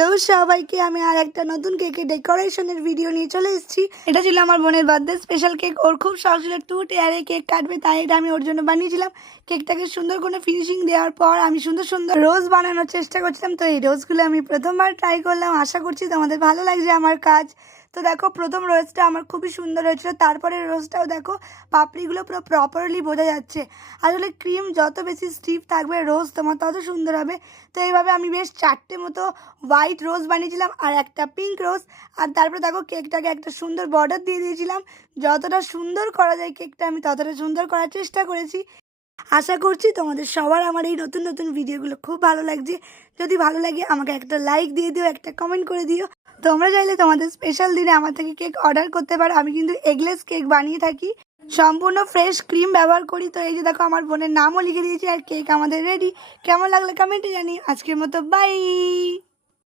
Hello সবাইকে, আমি আর একটা নতুন কেকের ডেকোরেশনের ভিডিও নিয়ে চলে এসেছি। এটা ছিল আমার বোনের বার্থডে স্পেশাল কেক। ওর খুব শখ ছিল 2 টিয়ারে কেক কাটবে, তাই এটা আমি ওর জন্য বানিয়েছিলাম। কেকটাকে সুন্দর করে ফিনিশিং দেওয়ার পর আমি সুন্দর সুন্দর রোজ বানানোর চেষ্টা করছিলাম। তো এই রোজগুলো আমি প্রথমবার ট্রাই করলাম। আশা করছি তোমাদের ভালো লাগছে আমার কাজ। তো দেখো, প্রথম রোজটা আমার খুবই সুন্দর হয়েছিল। তারপরে রোজটাও দেখো, পাপড়িগুলো পুরো প্রপারলি বোঝা যাচ্ছে। আসলে ক্রিম যত বেশি স্টিফ থাকবে রোজ তোমার তত সুন্দর হবে। তো এইভাবে আমি বেশ 4টে মতো হোয়াইট রোজ বানিয়েছিলাম আর একটা পিঙ্ক রোজ। আর তারপরে দেখো, কেকটাকে একটা সুন্দর বর্ডার দিয়ে দিয়েছিলাম। যতটা সুন্দর করা যায় কেকটা আমি ততটা সুন্দর করার চেষ্টা করেছি। আশা করছি তোমাদের সবার আমার এই নতুন নতুন ভিডিওগুলো খুব ভালো লাগছে। যদি ভালো লাগে আমাকে একটা লাইক দিয়ে দিও, একটা কমেন্ট করে দিও। তোমরা চাইলে তোমাদের স্পেশাল দিনে আমার থেকে কেক অর্ডার করতে পারো। আমি কিন্তু এগলেস কেক বানিয়ে থাকি, সম্পূর্ণ ফ্রেশ ক্রিম ব্যবহার করি। তো এই যে দেখো, আমার বোনের নামও লিখে দিয়েছি আর কেক আমাদের রেডি। কেমন লাগলো কমেন্টে জানি। আজকের মতো বাই।